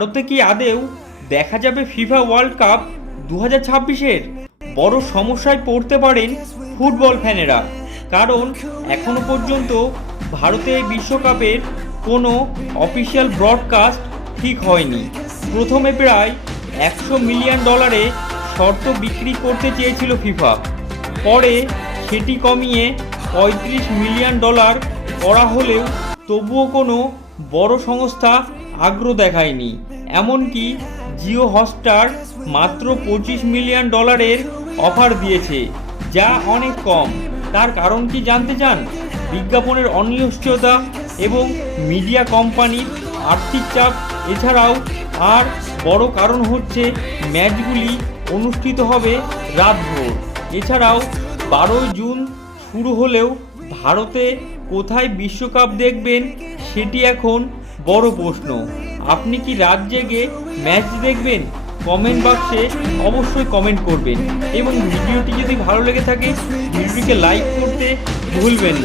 ভারতে কি আদেও দেখা যাবে ফিফা ওয়ার্ল্ড কাপ 2026-এর? বড় সমস্যায় পড়তে পারেন ফুটবল ফ্যানেরা, কারণ এখনো পর্যন্ত ভারতে এই বিশ্বকাপের কোনো অফিসিয়াল ব্রডকাস্ট ঠিক হয়নি। প্রথমে প্রায় $100 মিলিয়ন শর্ত বিক্রি করতে চেয়েছিল ফিফা, পরে সেটি কমিয়ে $35 মিলিয়ন করা হলেও তবুও কোনো বড় সংস্থা আগ্রহ দেখায়নি। এমনকি জিও হটস্টার মাত্র $25 মিলিয়ন অফার দিয়েছে, যা অনেক কম। তার কারণ কি জানতে চান? বিজ্ঞাপনের অনিশ্চয়তা এবং মিডিয়া কোম্পানির আর্থিক চাপ। এছাড়াও আর বড় কারণ হচ্ছে ম্যাচগুলি অনুষ্ঠিত হবে রাতভর। এছাড়াও 12 জুন শুরু হলেও ভারতে কোথায় বিশ্বকাপ দেখবেন সেটি এখন বড় প্রশ্ন। আপনি কি রাত জেগে ম্যাচ দেখবেন? কমেন্ট বাক্সে অবশ্যই কমেন্ট করবেন এবং ভিডিওটি যদি ভালো লেগে থাকে ভিডিওটিকে লাইক করতে ভুলবেন না।